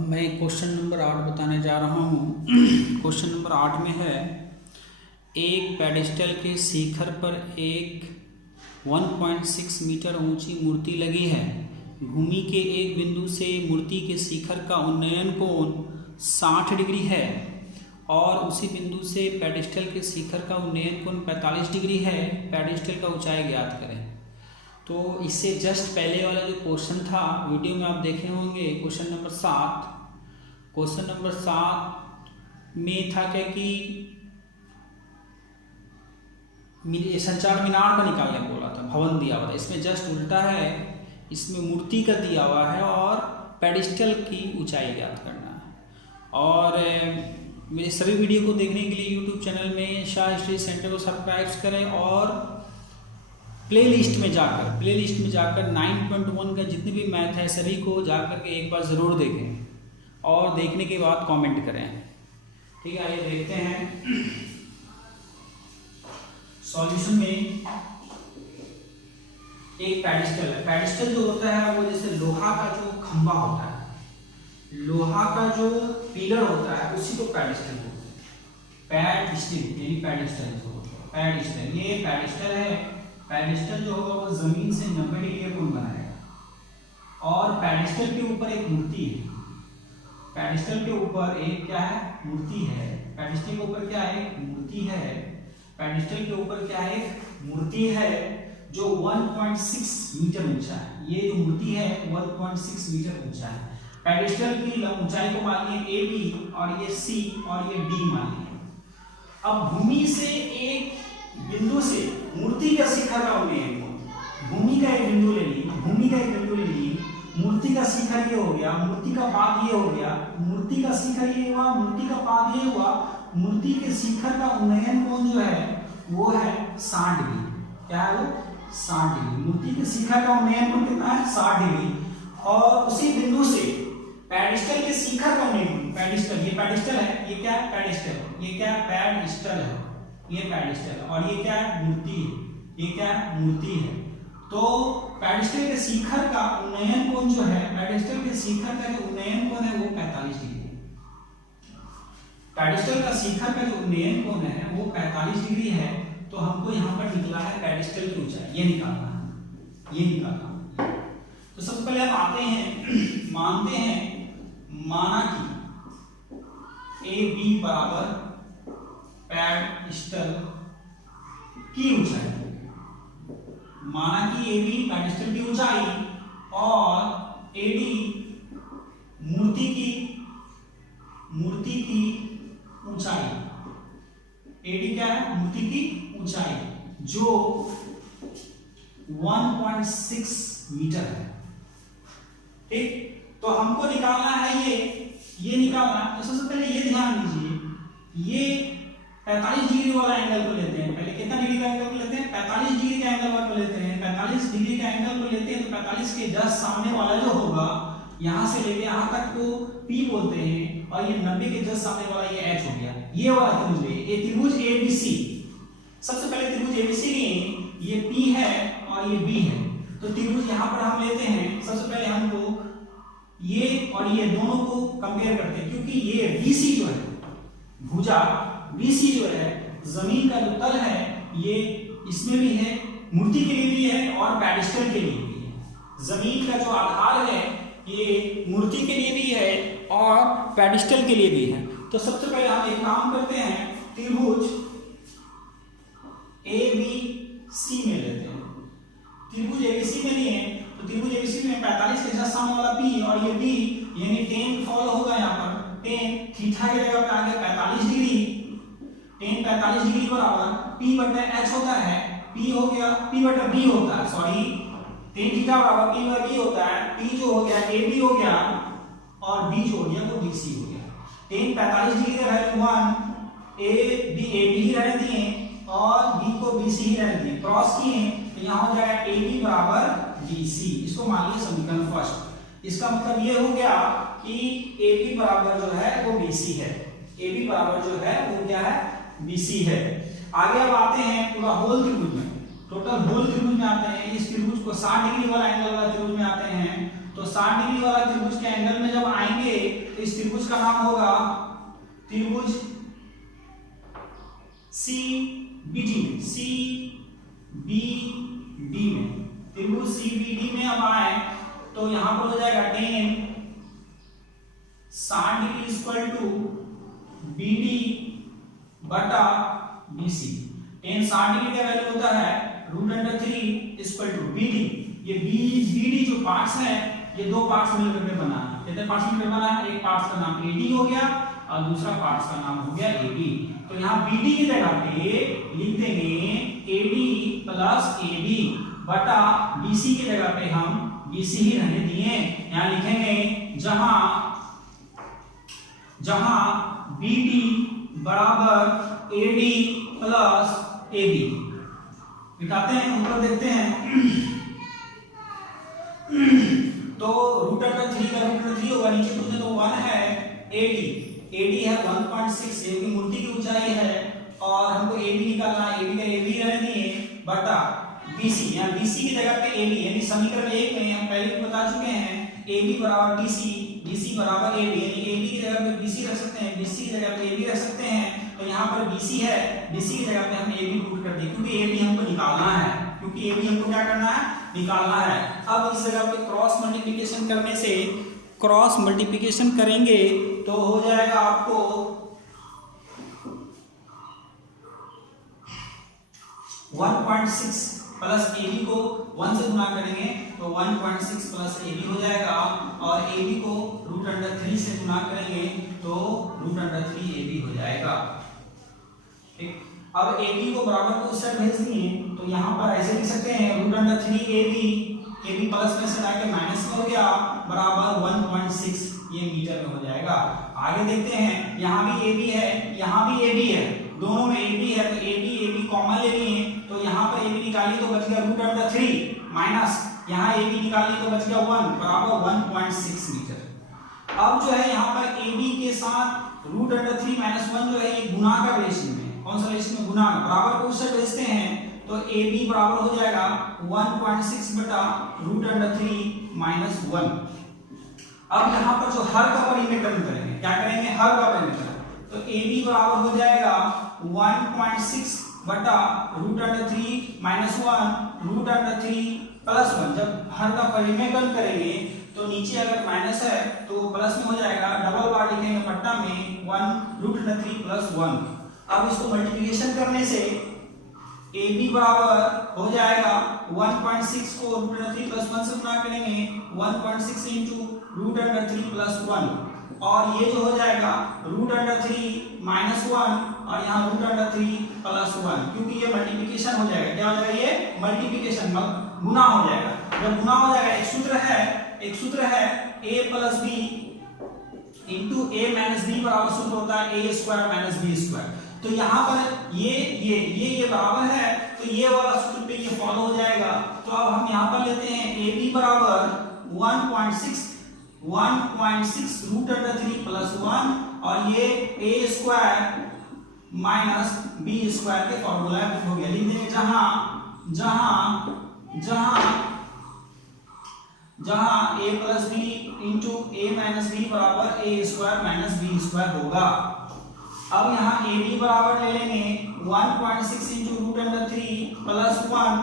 अब मैं question number 8 बताने जा रहा हूँ। क्वेश्चन नंबर 8 में है, एक पेडेस्टल के शिखर पर एक 1.6 मीटर ऊंची मूर्ति लगी है। भूमि के एक बिंदु से मूर्ति के शिखर का उन्नयन कोण 60 डिग्री है और उसी बिंदु से पेडेस्टल के शिखर का उन्नयन कोण 45 डिग्री है। पेडेस्टल का ऊंचाई ज्ञात करें। तो इससे जस्ट पहले वाला जो क्वेश्चन था वीडियो में आप देखे होंगे, क्वेश्चन नंबर 7। क्वेश्चन नंबर 7 में था क्या कि संचार मीनार का निकालने को बोला था, भवन दिया हुआ था। इसमें जस्ट उल्टा है, इसमें मूर्ति का दिया हुआ है और पेडिस्टल की ऊंचाई ज्ञात करना है। और मेरे सभी वीडियो को देखने के लिए यूट्यूब चैनल में शाह हिस्ट्री सेंटर को सब्सक्राइब करें और प्लेलिस्ट में जाकर 9.1 का जितने भी मैथ है सभी को जाकर के एक बार ज़रूर देखें और देखने के बाद कमेंट करें। ठीक है, आइए देखते हैं सॉल्यूशन में। एक पेडिस्टल है। पेडिस्टल जो होता है वो जैसे लोहा का जो खंभा होता है, लोहा का जो पिलर होता है उसी को पेडिस्टल बोलते हैं। पेडिस्टल ये पेडिस्टल है। पेडिस्टल जो होगा वो जमीन से 90 डिग्री का कोण बनाएगा और पेडिस्टल के ऊपर एक मूर्ति है। पेडिस्टल के ऊपर एक क्या है? मूर्ति है। पेडिस्टल के ऊपर क्या है? मूर्ति है। पेडिस्टल के ऊपर क्या है? मूर्ति है जो 1.6 मीटर ऊंचा है। ये जो मूर्ति है 1.6 मीटर ऊंचा है। पेडिस्टल की ऊंचाई को मान लिए AB और ये C और ये D मान लिए। अब भूमि से एक बिंदु से मूर्ति का शिखर का उन्नयन कोण, भूमि का एक बिंदु ले ली, मूर्ति का शिखर ये हो गया, मूर्ति का पाद ये हो गया, मूर्ति का शिखर ये हुआ, मूर्ति का पाद ये हुआ। मूर्ति के शिखर का उन्नयन कोण जो है वो है 60 डिग्री। क्या है वो? 60 डिग्री। मूर्ति के शिखर का उन्नयन कोण कितना है? 60 डिग्री। और उसी बिंदु से पेडिस्टल के शिखर का उन्नयन कोण, पेडिस्टल ये पेडिस्टल है, ये क्या है? पेडिस्टल। ये क्या है? पेडिस्टल है, ये पेडिस्टल। और ये क्या है? मूर्ति है। ये क्या है? मूर्ति है। तो पेडिस्टल के शिखर का उन्नयन कोण जो है, पेडिस्टल के शिखर का जो उन्नयन कोण है वो 45 डिग्री है। पेडिस्टल का शिखर का जो उन्नयन कोण है वो 45 डिग्री है। तो हमको यहाँ पर निकला है पेडिस्टल की ऊंचाई, ये निकालना है। तो सबसे पहले हम आते हैं, मानते हैं, माना कि AB बराबर पेडिस्टल की ऊंचाई, माना कि AB पेडिस्टल की ऊंचाई और AD मूर्ति की ऊंचाई। AD क्या है? मूर्ति की ऊंचाई जो 1.6 मीटर है। ठीक, तो हमको निकालना है ये निकालना। तो सबसे पहले ये ध्यान दीजिए, ये 45 डिग्री वाला एंगल को लेते हैं। पहले कितना डिग्री का एंगल को लेते हैं? 45 डिग्री का एंगल को लेते हैं। 45 डिग्री का एंगल को लेते हैं तो 45 के जस्ट सामने वाला जो होगा, यहां से लेके यहां तक को P बोलते हैं और ये 90 के जस्ट सामने वाला ये H हो गया। ये वाला त्रिभुज है, ये त्रिभुज ABC। सबसे पहले त्रिभुज ABC लें, ये P है और ये B है। तो त्रिभुज यहां पर हम लेते हैं। सबसे पहले हमको ये और ये दोनों को कंपेयर करते हैं, क्योंकि ये BC जो है, भुजा BC जो है, जमीन का जो तल है, ये इसमें भी है, मूर्ति के लिए भी है और पेडिस्टल के लिए भी है। जमीन का जो आधार है ये मूर्ति के लिए भी है और पेडिस्टल के लिए भी है। तो सबसे पहले हम एक काम करते हैं, त्रिभुज ABC में लेते हैं। त्रिभुज ABC में लिए तो त्रिभुज ABC में 45 के जस्ट सामने वाला P और ये B यानी tan फॉलो होगा। यहाँ पर tan थीटा की जगह पे आ गया 45 डिग्री। tan 45 डिग्री बराबर P बटा H होता है। P हो गया, P बटा B होता है, सॉरी, tan थीटा बराबर P बटा B होता है। P जो हो गया AB हो गया और B जो हो गया वो BC हो गया। tan 45 डिग्री का वैल्यू 1, AB ही रहने दिए और B को BC ही रहने दिए, क्रॉस किए तो यहाँ हो जाएगा AB बराबर BC। इसको मान लीजिए समीकरण फर्स्ट। इसका मतलब ये हो गया कि AB बराबर जो है वो BC है। AB बराबर जो है वो क्या है? BC है। आगे अब आते हैं पूरा होल त्रिभुज में, टोटल होल त्रिभुज में आते हैं। इस त्रिभुज को 60 डिग्री वाला एंगल वाला त्रिभुज में आते हैं। तो 60 डिग्री वाला त्रिभुज के एंगल में जब आएंगे तो इस त्रिभुज का नाम होगा त्रिभुज CBD में, CBD में, त्रिभुज CBD में अब आए तो यहां पर हो जाएगा tan 60 degree equal to BD बटा BC। tan 60 डिग्री का वैल्यू होता है √3 इक्वल टू BD। ये BD जो पार्ट्स है ये दो पार्ट्स मिलकर के बना है। कितने पार्ट्स मिलकर बना है? एक पार्ट्स का नाम AD हो गया और दूसरा पार्ट्स का नाम हो गया AB। तो यहाँ BD की जगह पे लिख देंगे AD प्लस AB बटा BC की जगह पे हम BC ही रहने दिए। यहाँ लिखेंगे जहां BD बराबर AD प्लस AB। मिटाते हैं, ऊपर देखते हैं तो √3 का √3 होगा, नीचे पूछे तो 1 है AD है 1.6, AB मूर्ति की ऊंचाई है और हमको AB निकालना है। AB का AB रहने दिए बटा BC। यहाँ BC की जगह पे AB यानी समीकरण 1 में हम पहले भी बता चुके हैं AB बराबर BC, BC बराबर AB, यानी AB की जगह पे BC रख सकते हैं, BC की जगह पे AB रख सकते हैं। तो यहाँ पर BC है, BC की जगह पे हम AB पुट कर दें क्योंकि AB हमको निकालना है, क्योंकि AB हमको क्या करना है? निकालना है। अब इस जगह पे क्रॉस मल्टीप्लिकेशन करने से, क्रॉस मल्टीप्लिकेशन करेंगे तो हो जाएगा आपको 1.6 प्लस AB को 1 से गुना करेंगे तो 1.6 प्लस AB हो जाएगा और AB को √3 से गुना करेंगे तो √3 AB हो जाएगा। ठीक, अब AB को बराबर को उस साइड भेज दिए तो यहाँ पर ऐसे लिख सकते हैं √3 AB प्लस में से लाके माइनस में हो गया बराबर 1.6, ये मीटर में हो जाएगा। आगे देखते हैं, यहाँ भी AB है, यहाँ भी AB है, दोनों में AB है तो AB कॉमन ले लिए तो यहाँ पर AB निकालिए तो बच गया √3 माइनस यहाँ AB निकालिए तो बच गया 1 बराबर 1.6 मीटर। अब जो है यहाँ पर AB के साथ √3 माइनस 1 जो है ये गुणा का रिलेशन में, कौन सा रिलेशन में? गुणा। बराबर को उससे भेजते हैं तो AB बराबर हो जाएगा 1.6 बटा √3 माइनस 1। अब यहाँ पर जो हर का परिमेयकरण करेंगे, क्या करेंगे? हर का परिमेयकरण। तो AB बराबर हो जाएगा 1.6 बटा √3 माइनस 1 √3 प्लस 1। जब हर का परिमेयकरण करेंगे तो नीचे अगर माइनस है तो प्लस में हो जाएगा, डबल बार लिखेंगे पट्टा में 1 √3 प्लस 1। अब इसको मल्टीप्लिकेशन करने से AB बराबर हो जाएगा 1.6 को √3 प्लस 1 से गुणा करेंगे 1.6 इंटू √3 प्लस 1 और ये जो हो जाएगा √3 माइनस 1 और यहाँ √3 प्लस 1, क्योंकि ये मल्टीप्लिकेशन हो जाएगा। क्या हो जाएगा? ये मल्टीप्लिकेशन गुना हो जाएगा। जब गुना हो जाएगा एक सूत्र है a plus b into a minus b बराबर सूत्र होता है a square minus b square. तो यहाँ पर ये बराबर है तो ये वाला सूत्र पे ये फॉलो हो जाएगा। तो अब हम यहाँ पर लेते हैं AB बराबर 1.6 √3 प्लस 1 और ये a square minus b square के फॉर्मूला हो गया। लिख देंगे जहां a plus b into a minus b बराबर a square minus b square होगा। अब यहाँ AB बराबर ले लेंगे 1.6 इंटू √3 प्लस 1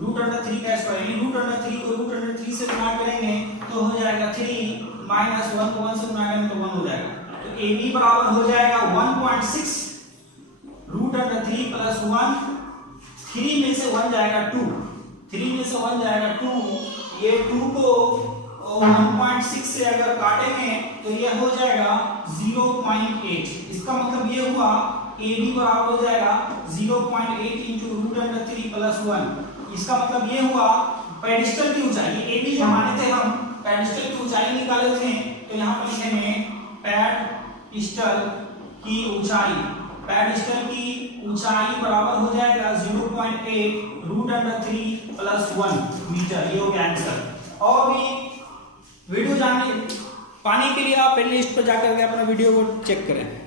√3 का स्क्वायर, यानी √3 को √3 से गुणा करेंगे तो हो जाएगा 3 माइनस 1 को 1 से गुणा करेंगे तो 1 हो जाएगा। तो AB बराबर हो जाएगा 1.6 √3 प्लस 1, 3 में से 1 जाएगा 2, 3 में से 1 जाएगा 2, ये 2 को 1.6 से अगर काटेंगे तो ये हो जाएगा 0.8। इसका मतलब ये हुआ AB बराबर हो जाएगा 0.8 इंटू √3 प्लस 1। इसका मतलब ये हुआ पेडिस्टल की ऊंचाई, AB जो माने थे हम पेडिस्टल की ऊंचाई निकाले थे तो यहाँ पर लिखेंगे पेडिस्टल की ऊंचाई बराबर हो जाएगा 0.8 √3 प्लस 1 मीटर। ये हो गया आंसर। और भी वीडियो पाने के लिए आप प्लेलिस्ट पर जाकर के अपना वीडियो को चेक करें।